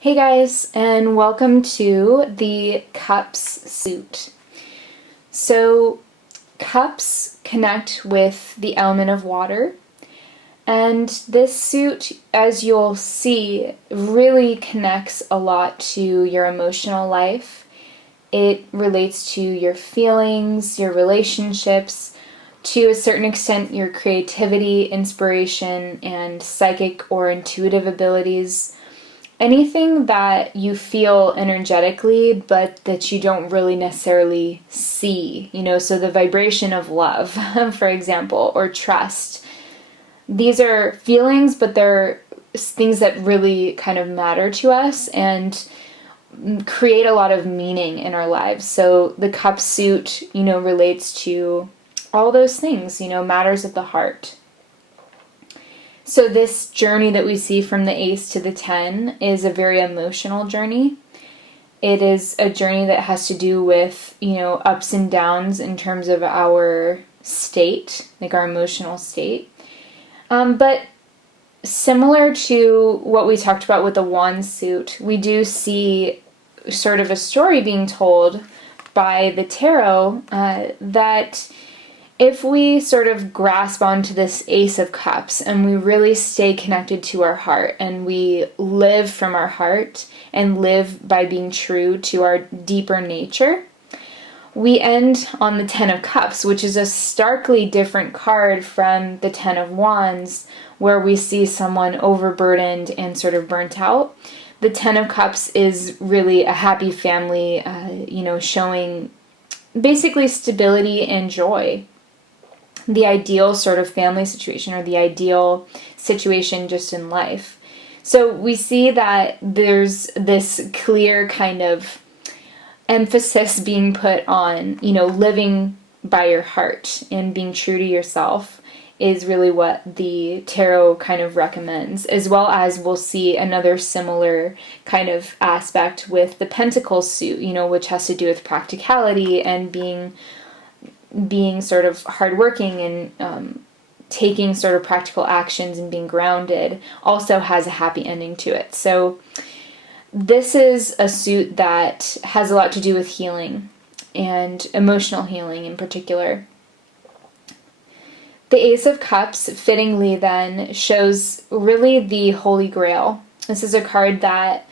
Hey guys, and welcome to the Cups suit. So, cups connect with the element of water, and this suit, as you'll see, really connects a lot to your emotional life. It relates to your feelings, your relationships, to a certain extent, your creativity, inspiration, and psychic or intuitive abilities. Anything that you feel energetically, but that you don't really necessarily see, so the vibration of love, for example, or trust. These are feelings, but they're things that really kind of matter to us and create a lot of meaning in our lives. So the cup suit, relates to all those things, matters of the heart. So this journey that we see from the Ace to the 10 is a very emotional journey. It is a journey that has to do with, ups and downs in terms of our state, like our emotional state. But similar to what we talked about with the wand suit, we do see sort of a story being told by the tarot that if we sort of grasp onto this Ace of Cups and we really stay connected to our heart and we live from our heart and live by being true to our deeper nature, we end on the Ten of Cups, which is a starkly different card from the Ten of Wands, where we see someone overburdened and sort of burnt out. The Ten of Cups is really a happy family, showing basically stability and joy. The ideal sort of family situation, or the ideal situation just in life. So we see that there's this clear kind of emphasis being put on, living by your heart and being true to yourself is really what the tarot kind of recommends, as well as we'll see another similar kind of aspect with the Pentacles suit, which has to do with practicality and being sort of hardworking and taking sort of practical actions and being grounded, also has a happy ending to it. So this is a suit that has a lot to do with healing and emotional healing in particular. The Ace of Cups, fittingly then, shows really the Holy Grail. This is a card that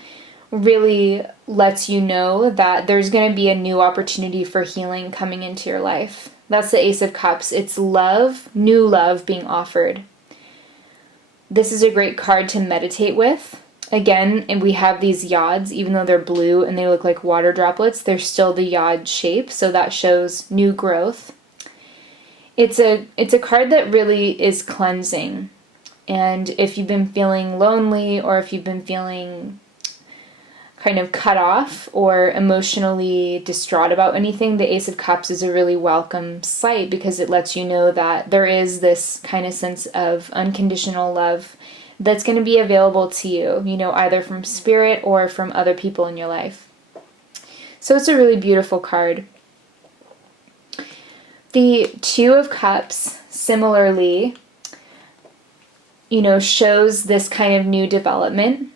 really lets you know that there's going to be a new opportunity for healing coming into your life. That's the Ace of Cups. It's love, new love being offered. This is a great card to meditate with. Again, and we have these yods, even though they're blue and they look like water droplets, they're still the yod shape, so that shows new growth. It's a card that really is cleansing. And if you've been feeling lonely, or if you've been feeling kind of cut off or emotionally distraught about anything, the Ace of Cups is a really welcome sight, because it lets you know that there is this kind of sense of unconditional love that's going to be available to you, either from spirit or from other people in your life. So it's a really beautiful card. The Two of Cups, similarly, shows this kind of new development.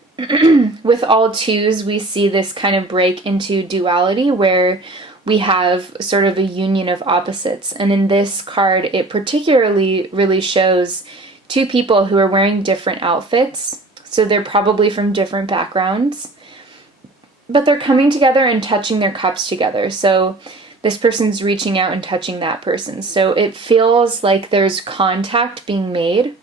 With all twos, we see this kind of break into duality where we have sort of a union of opposites. And in this card, it particularly really shows two people who are wearing different outfits. So they're probably from different backgrounds, but they're coming together and touching their cups together. So this person's reaching out and touching that person. So it feels like there's contact being made.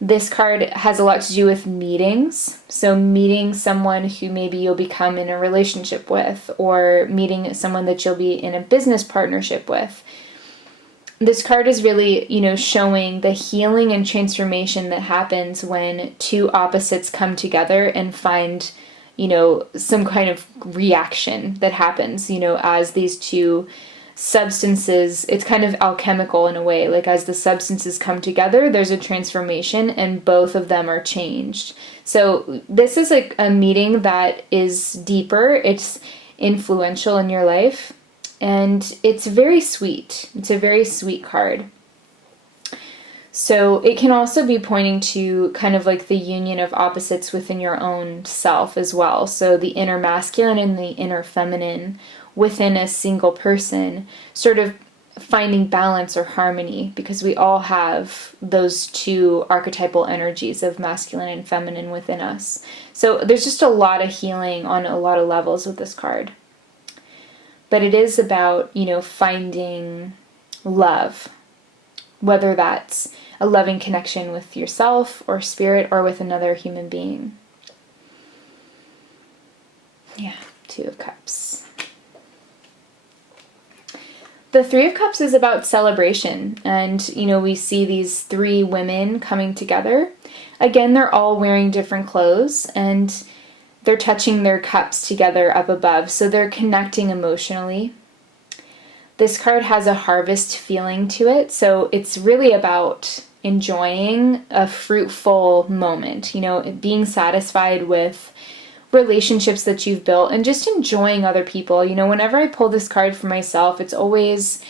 This card has a lot to do with meetings. So meeting someone who maybe you'll become in a relationship with, or meeting someone that you'll be in a business partnership with. This card is really, showing the healing and transformation that happens when two opposites come together and find, some kind of reaction that happens, as these two substances, it's kind of alchemical in a way, like as the substances come together, there's a transformation and both of them are changed. So this is like a meeting that is deeper, it's influential in your life, and it's very sweet. It's a very sweet card. So it can also be pointing to kind of like the union of opposites within your own self as well. So the inner masculine and the inner feminine within a single person, sort of finding balance or harmony, because we all have those two archetypal energies of masculine and feminine within us. So there's just a lot of healing on a lot of levels with this card. But it is about, finding love, whether that's a loving connection with yourself or spirit or with another human being. Yeah, Two of Cups. The Three of Cups is about celebration, and we see these three women coming together. Again, they're all wearing different clothes, and they're touching their cups together up above, so they're connecting emotionally. This card has a harvest feeling to it, so it's really about enjoying a fruitful moment, being satisfied with relationships that you've built and just enjoying other people. Whenever I pull this card for myself, it always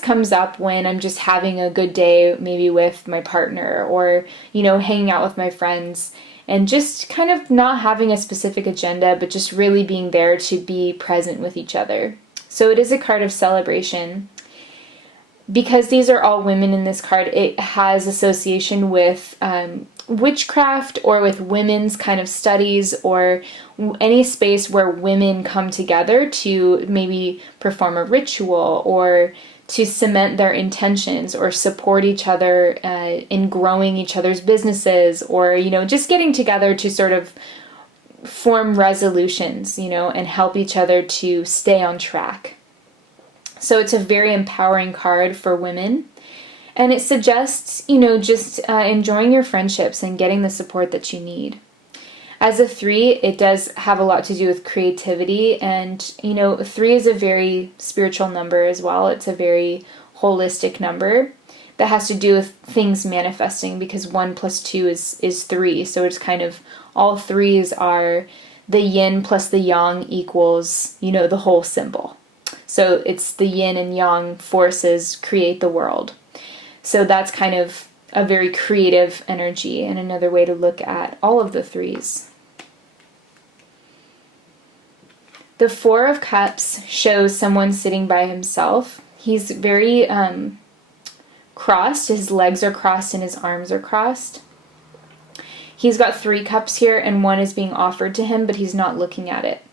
comes up when I'm just having a good day, maybe with my partner or, hanging out with my friends and just kind of not having a specific agenda, but just really being there to be present with each other. So it is a card of celebration. Because these are all women in this card, it has association with witchcraft or with women's kind of studies or any space where women come together to maybe perform a ritual or to cement their intentions or support each other in growing each other's businesses, or just getting together to sort of form resolutions, and help each other to stay on track. So it's a very empowering card for women. And it suggests, just enjoying your friendships and getting the support that you need. As a 3, it does have a lot to do with creativity. And, 3 is a very spiritual number as well. It's a very holistic number that has to do with things manifesting, because 1 plus 2 is 3. So it's kind of all 3s are the yin plus the yang equals, the whole symbol. So it's the yin and yang forces create the world. So that's kind of a very creative energy and another way to look at all of the 3s. The 4 of Cups shows someone sitting by himself. He's very crossed. His legs are crossed and his arms are crossed. He's got 3 cups here and 1 is being offered to him, but he's not looking at it.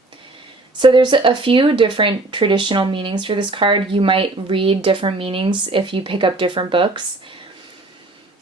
So there's a few different traditional meanings for this card. You might read different meanings if you pick up different books.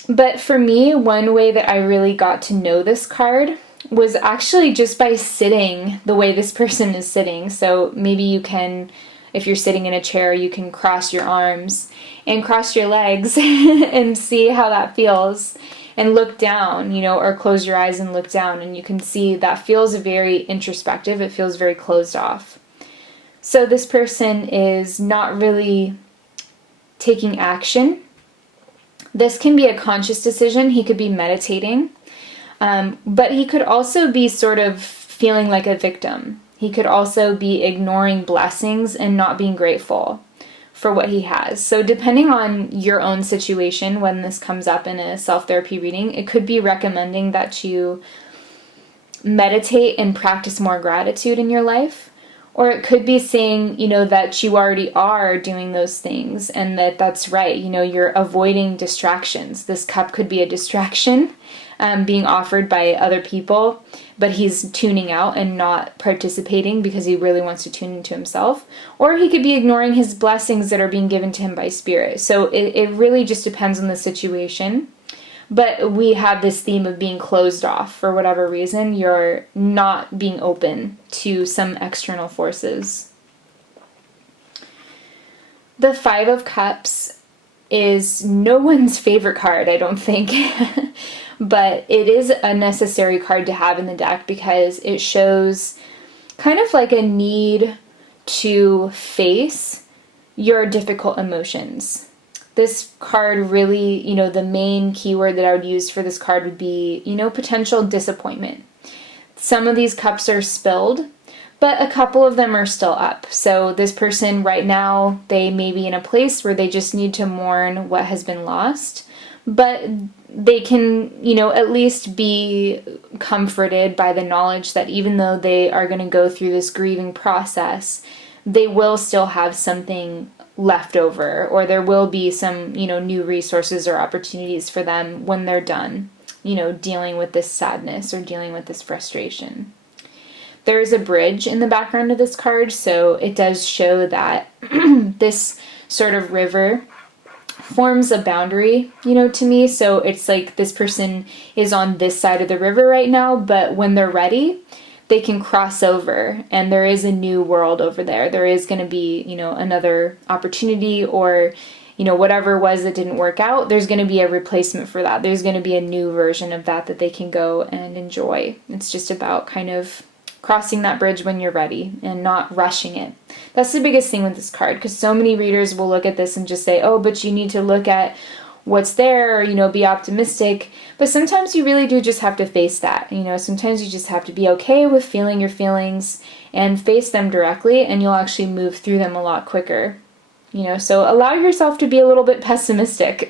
But for me, one way that I really got to know this card was actually just by sitting the way this person is sitting. So maybe you can, if you're sitting in a chair, you can cross your arms and cross your legs and see how that feels. And look down, or close your eyes and look down, and you can see that feels very introspective. It feels very closed off. So this person is not really taking action. This can be a conscious decision. He could be meditating, but he could also be sort of feeling like a victim. He could also be ignoring blessings and not being grateful for what he has. So depending on your own situation, when this comes up in a self-therapy reading, it could be recommending that you meditate and practice more gratitude in your life. Or it could be saying, that you already are doing those things and that's right. You're avoiding distractions. This cup could be a distraction being offered by other people, but he's tuning out and not participating because he really wants to tune into himself. Or he could be ignoring his blessings that are being given to him by spirit. So it really just depends on the situation. But we have this theme of being closed off for whatever reason. You're not being open to some external forces. The 5 of Cups is no one's favorite card, I don't think. But it is a necessary card to have in the deck because it shows kind of like a need to face your difficult emotions. This card really, the main keyword that I would use for this card would be, potential disappointment. Some of these cups are spilled, but a couple of them are still up. So this person right now, they may be in a place where they just need to mourn what has been lost. but they can, at least be comforted by the knowledge that even though they are going to go through this grieving process, they will still have something left over, or there will be some, new resources or opportunities for them when they're done, dealing with this sadness or dealing with this frustration. There is a bridge in the background of this card, so it does show that this sort of river forms a boundary, to me. So it's like this person is on this side of the river right now, but when they're ready, they can cross over and there is a new world over there. There is going to be, another opportunity, or, whatever it was that didn't work out, there's going to be a replacement for that. There's going to be a new version of that they can go and enjoy. It's just about kind of crossing that bridge when you're ready and not rushing it. That's the biggest thing with this card, because so many readers will look at this and just say, oh, but you need to look at what's there, or, be optimistic. But sometimes you really do just have to face that. Sometimes you just have to be okay with feeling your feelings and face them directly, and you'll actually move through them a lot quicker. So allow yourself to be a little bit pessimistic.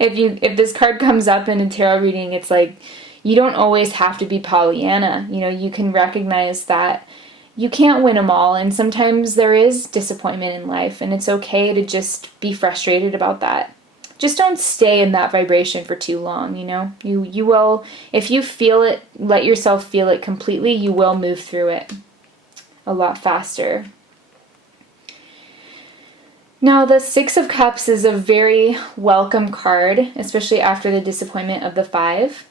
If this card comes up in a tarot reading, it's like, you don't always have to be Pollyanna. You can recognize that you can't win them all, and sometimes there is disappointment in life, and it's okay to just be frustrated about that. Just don't stay in that vibration for too long, You will, if you feel it, let yourself feel it completely, you will move through it a lot faster. Now, the Six of Cups is a very welcome card, especially after the disappointment of the Five.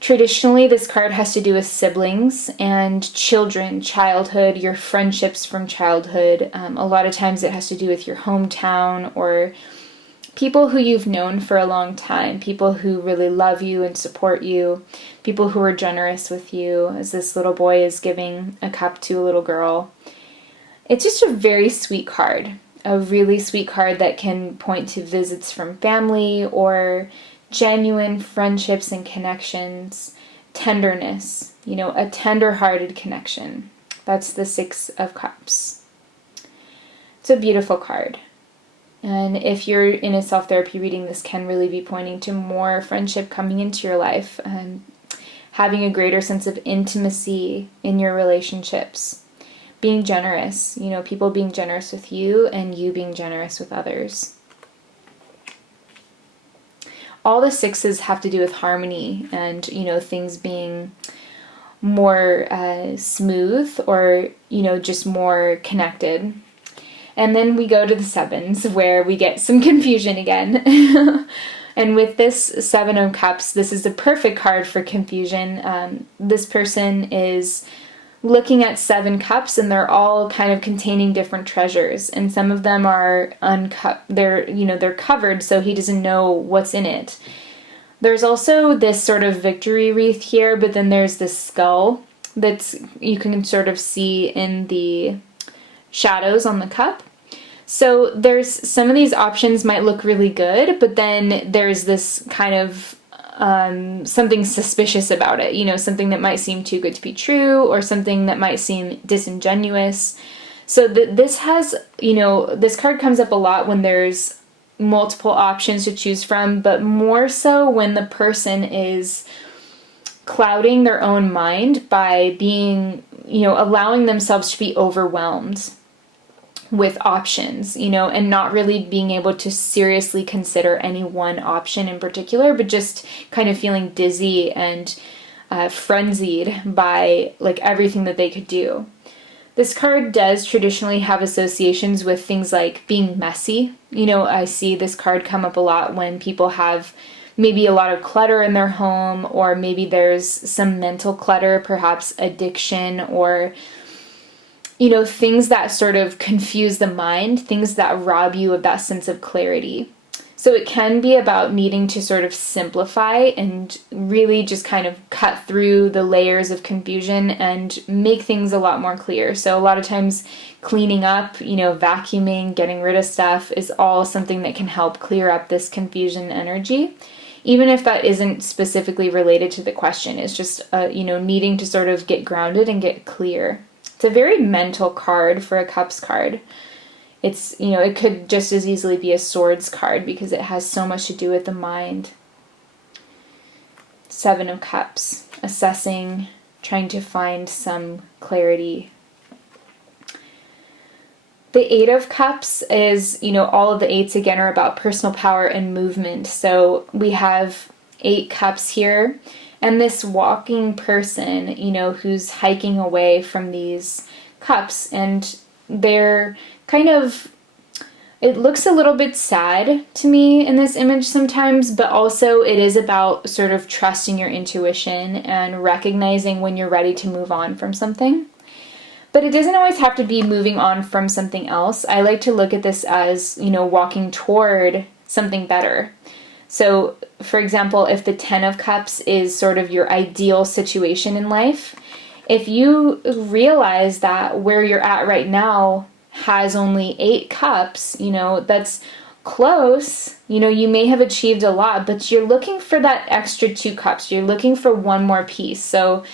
Traditionally, this card has to do with siblings and children, childhood, your friendships from childhood. A lot of times it has to do with your hometown or people who you've known for a long time, people who really love you and support you, people who are generous with you, as this little boy is giving a cup to a little girl. It's just a very sweet card, a really sweet card that can point to visits from family or genuine friendships and connections, tenderness, a tender-hearted connection. That's the Six of Cups. It's a beautiful card. And if you're in a self-therapy reading, this can really be pointing to more friendship coming into your life, having a greater sense of intimacy in your relationships, being generous, people being generous with you and you being generous with others. All the sixes have to do with harmony and, things being more smooth or, just more connected. And then we go to the sevens, where we get some confusion again. And with this Seven of Cups, this is the perfect card for confusion. This person is looking at 7 cups, and they're all kind of containing different treasures, and some of them are uncut. They're covered, so he doesn't know what's in it. There's also this sort of victory wreath here, but then there's this skull that's you can sort of see in the shadows on the cup. So there's some of these options might look really good, but then there's this kind of something suspicious about it, something that might seem too good to be true, or something that might seem disingenuous. So this has, this card comes up a lot when there's multiple options to choose from, but more so when the person is clouding their own mind by being, allowing themselves to be overwhelmed with options, and not really being able to seriously consider any one option in particular, but just kind of feeling dizzy and frenzied by like everything that they could do. This card does traditionally have associations with things like being messy. I see this card come up a lot when people have maybe a lot of clutter in their home, or maybe there's some mental clutter, perhaps addiction, or things that sort of confuse the mind, things that rob you of that sense of clarity. So it can be about needing to sort of simplify and really just kind of cut through the layers of confusion and make things a lot more clear. So a lot of times cleaning up, vacuuming, getting rid of stuff is all something that can help clear up this confusion energy. Even if that isn't specifically related to the question, it's just, needing to sort of get grounded and get clear. It's a very mental card for a Cups card. It's, it could just as easily be a swords card because it has so much to do with the mind. Seven of Cups, assessing, trying to find some clarity. The Eight of Cups is, all of the eights again are about personal power and movement. So we have 8 cups here, and this walking person, who's hiking away from these cups, and they're kind of, it looks a little bit sad to me in this image sometimes, but also it is about sort of trusting your intuition and recognizing when you're ready to move on from something. But it doesn't always have to be moving on from something else. I like to look at this as, walking toward something better. So, for example, if the 10 of Cups is sort of your ideal situation in life, if you realize that where you're at right now has only 8 cups, that's close. You may have achieved a lot, but you're looking for that extra 2 cups. You're looking for one more piece. So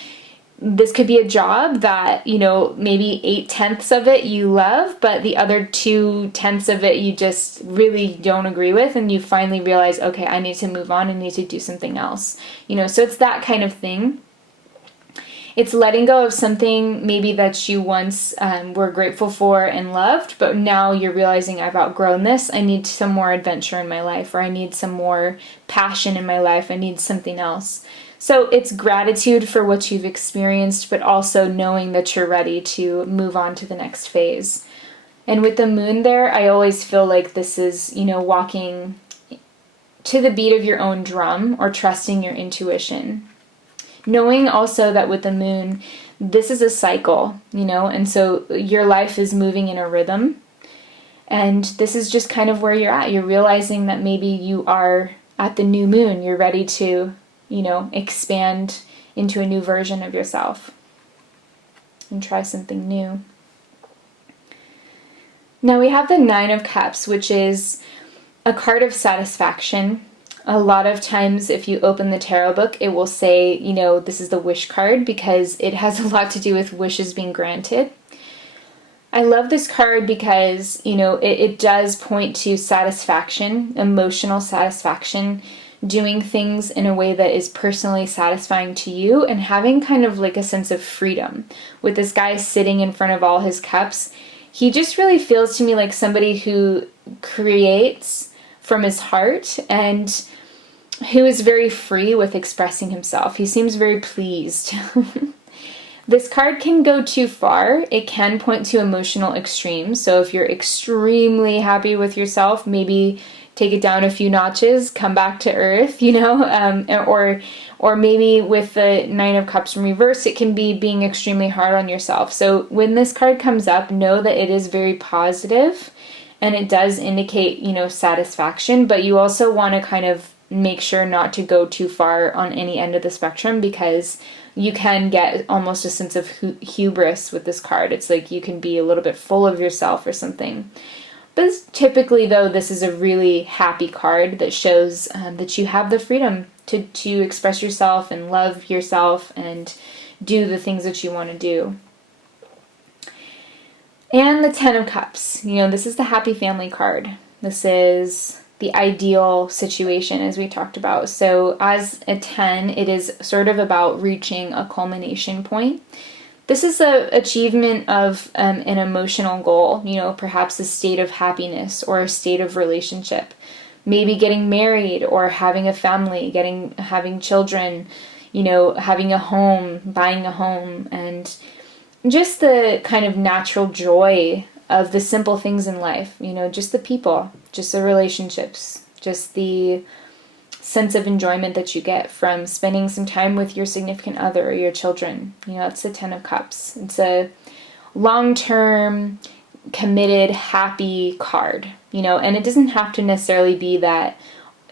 this could be a job that, maybe 8/10 of it you love, but the other 2/10 of it you just really don't agree with, and you finally realize, okay, I need to move on and need to do something else. So it's that kind of thing. It's letting go of something maybe that you once were grateful for and loved, but now you're realizing I've outgrown this. I need some more adventure in my life, or I need some more passion in my life. I need something else. So it's gratitude for what you've experienced, but also knowing that you're ready to move on to the next phase. And with the moon there, I always feel like this is, walking to the beat of your own drum or trusting your intuition. Knowing also that with the moon, this is a cycle, and so your life is moving in a rhythm. And this is just kind of where you're at. You're realizing that maybe you are at the new moon. You're ready to expand into a new version of yourself and try something new. Now we have the 9 of Cups, which is a card of satisfaction. A lot of times if you open the tarot book, it will say, this is the wish card because it has a lot to do with wishes being granted. I love this card because, it does point to satisfaction, emotional satisfaction, doing things in a way that is personally satisfying to you, and having kind of like a sense of freedom. With this guy sitting in front of all his cups, he just really feels to me like somebody who creates from his heart and who is very free with expressing himself. He seems very pleased. This card can go too far. It can point to emotional extremes. So if you're extremely happy with yourself, maybe take it down a few notches, come back to earth, or maybe with the 9 of Cups in reverse, it can be being extremely hard on yourself. So when this card comes up, know that it is very positive and it does indicate, satisfaction, but you also want to kind of make sure not to go too far on any end of the spectrum because you can get almost a sense of hubris with this card. It's like you can be a little bit full of yourself or something. But typically, though, this is a really happy card that shows that you have the freedom to express yourself and love yourself and do the things that you want to do. And the 10 of Cups. This is the happy family card. This is the ideal situation, as we talked about. So as a 10, it is sort of about reaching a culmination point. This is an achievement of an emotional goal, perhaps a state of happiness or a state of relationship. Maybe getting married or having a family, having children, having a home, buying a home, and just the kind of natural joy of the simple things in life, just the people, just the relationships, just the sense of enjoyment that you get from spending some time with your significant other or your children. That's the 10 of Cups. It's a long-term, committed, happy card, and it doesn't have to necessarily be that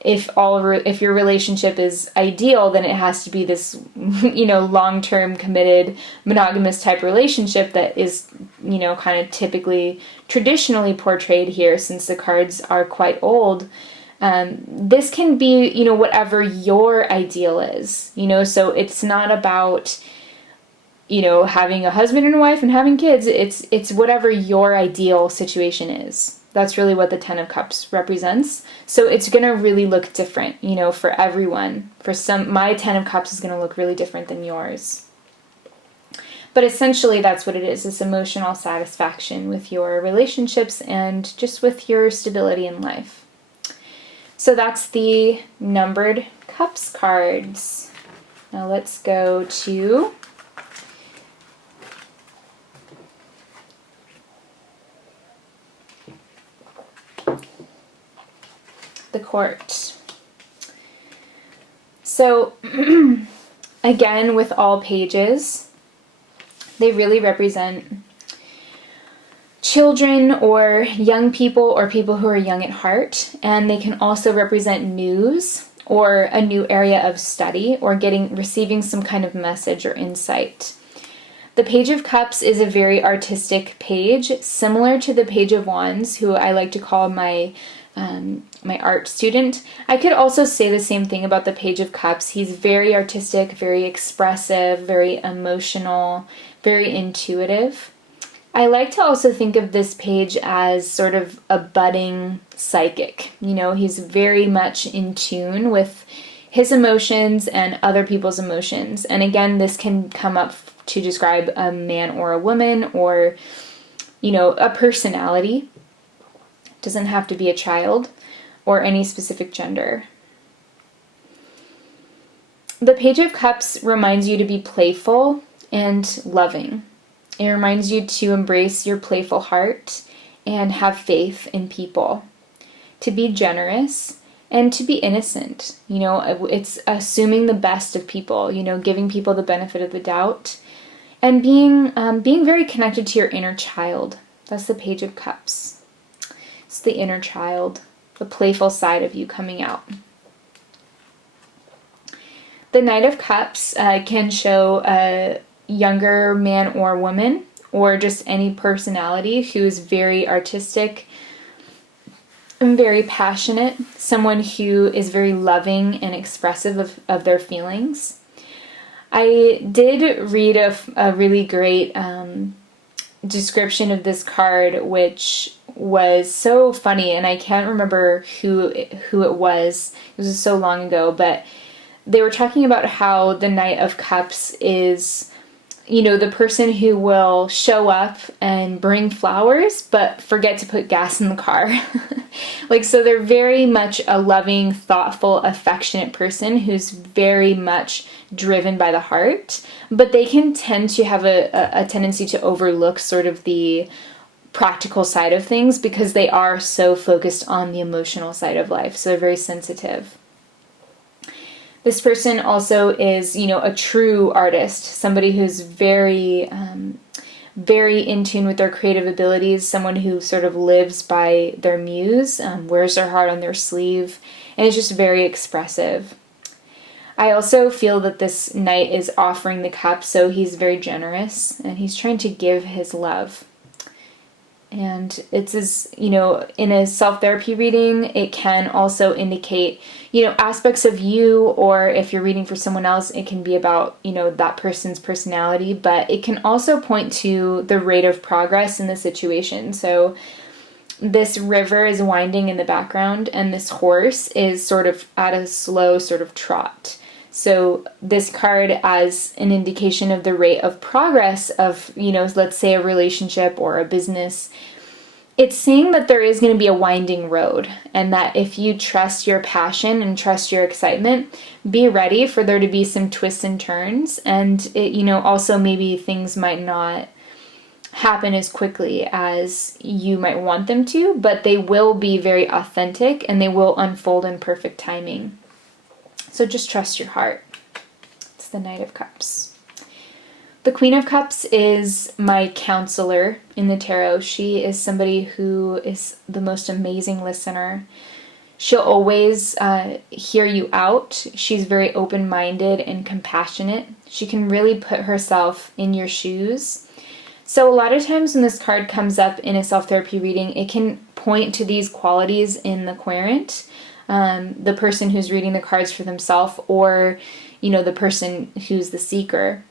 if your relationship is ideal, then it has to be this, long-term, committed, monogamous type relationship that is, kind of typically, traditionally portrayed here since the cards are quite old. This can be, whatever your ideal is, so it's not about, having a husband and a wife and having kids. It's whatever your ideal situation is. That's really what the Ten of Cups represents. So it's going to really look different, for everyone. For some, my Ten of Cups is going to look really different than yours. But essentially, that's what it is. It's emotional satisfaction with your relationships and just with your stability in life. So that's the numbered cups cards. Now let's go to the Court. So again, with all pages, they really represent children or young people or people who are young at heart, and they can also represent news or a new area of study or receiving some kind of message or insight. The Page of Cups is a very artistic page, similar to the Page of Wands, who I like to call my art student. I could also say the same thing about the Page of Cups. He's very artistic, very expressive, very emotional, very intuitive. I like to also think of this page as sort of a budding psychic. He's very much in tune with his emotions and other people's emotions. And again, this can come up to describe a man or a woman or, a personality. It doesn't have to be a child or any specific gender. The Page of Cups reminds you to be playful and loving. It reminds you to embrace your playful heart and have faith in people, to be generous and to be innocent. It's assuming the best of people, giving people the benefit of the doubt and being very connected to your inner child. That's the Page of Cups. It's the inner child, the playful side of you coming out. The Knight of Cups can show a younger man or woman, or just any personality who's very artistic and very passionate, someone who is very loving and expressive of their feelings. I did read a really great description of this card, which was so funny, and I can't remember who it was. It was so long ago, but they were talking about how the Knight of Cups is, the person who will show up and bring flowers, but forget to put gas in the car. So they're very much a loving, thoughtful, affectionate person who's very much driven by the heart, but they can tend to have a tendency to overlook sort of the practical side of things because they are so focused on the emotional side of life. So they're very sensitive. This person also is, a true artist, somebody who's very, very in tune with their creative abilities, someone who sort of lives by their muse, wears their heart on their sleeve, and is just very expressive. I also feel that this knight is offering the cup, so he's very generous, and he's trying to give his love. And it's in a self-therapy reading, it can also indicate, aspects of you, or if you're reading for someone else, it can be about, that person's personality, but it can also point to the rate of progress in the situation. So this river is winding in the background, and this horse is sort of at a slow sort of trot. So this card as an indication of the rate of progress of, let's say a relationship or a business, it's saying that there is going to be a winding road, and that if you trust your passion and trust your excitement, be ready for there to be some twists and turns, and it, also maybe things might not happen as quickly as you might want them to, but they will be very authentic and they will unfold in perfect timing. So just trust your heart. It's the Knight of Cups. The Queen of Cups is my counselor in the tarot. She is somebody who is the most amazing listener. She'll always hear you out. She's very open-minded and compassionate. She can really put herself in your shoes. So a lot of times when this card comes up in a self-therapy reading, it can point to these qualities in the querent, the person who's reading the cards for themselves, or, the person who's the seeker.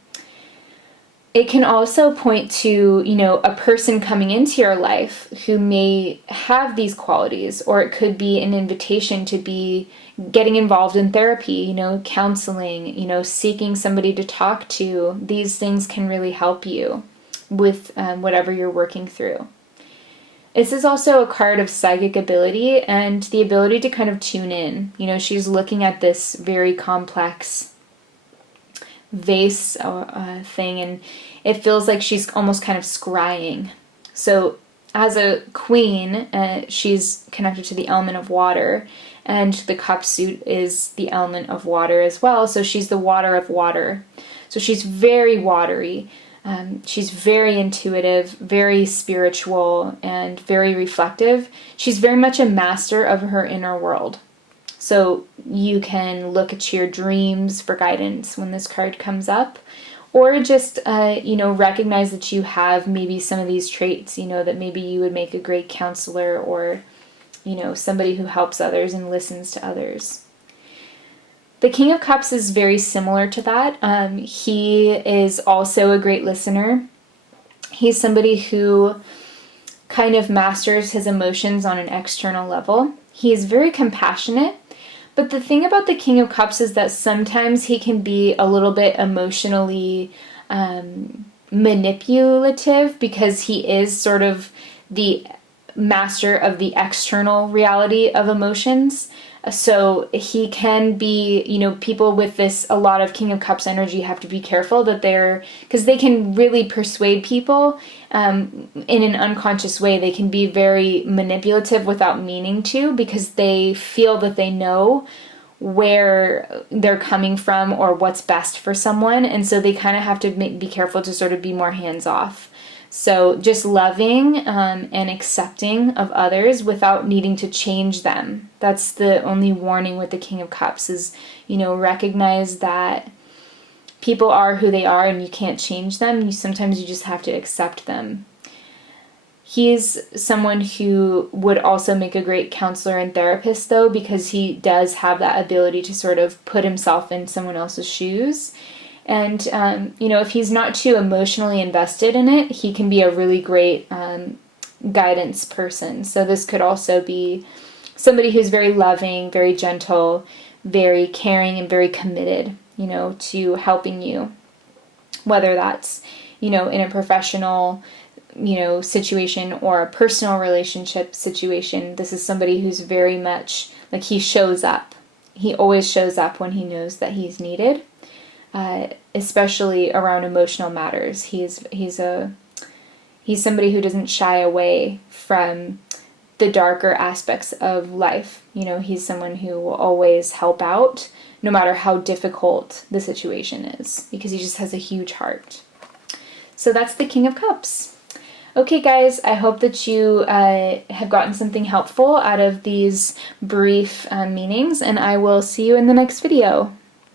It can also point to, a person coming into your life who may have these qualities, or it could be an invitation to be getting involved in therapy, counseling, seeking somebody to talk to. These things can really help you with whatever you're working through. This is also a card of psychic ability and the ability to kind of tune in. She's looking at this very complex vase thing, and it feels like she's almost kind of scrying. So as a queen, she's connected to the element of water, and the cup suit is the element of water as well. So she's the water of water. So she's very watery. She's very intuitive, very spiritual, and very reflective. She's very much a master of her inner world. So you can look at your dreams for guidance when this card comes up, or just, recognize that you have maybe some of these traits, that maybe you would make a great counselor, or, somebody who helps others and listens to others. The King of Cups is very similar to that. He is also a great listener. He's somebody who kind of masters his emotions on an external level. He is very compassionate. But the thing about the King of Cups is that sometimes he can be a little bit emotionally manipulative, because he is sort of the master of the external reality of emotions. So he can be, people with a lot of King of Cups energy have to be careful that because they can really persuade people in an unconscious way. They can be very manipulative without meaning to, because they feel that they know where they're coming from or what's best for someone. And so they kind of have to be careful to sort of be more hands-off. So just loving and accepting of others without needing to change them. That's the only warning with the King of Cups is, recognize that people are who they are and you can't change them. Sometimes you just have to accept them. He's someone who would also make a great counselor and therapist, though, because he does have that ability to sort of put himself in someone else's shoes. And, if he's not too emotionally invested in it, he can be a really great guidance person. So this could also be somebody who's very loving, very gentle, very caring, and very committed, to helping you. Whether that's, in a professional, situation or a personal relationship situation, this is somebody who's very much, like, he shows up. He always shows up when he knows that he's needed. Especially around emotional matters. He's somebody who doesn't shy away from the darker aspects of life. He's someone who will always help out no matter how difficult the situation is, because he just has a huge heart. So that's the King of Cups. Okay, guys, I hope that you have gotten something helpful out of these brief meanings, and I will see you in the next video.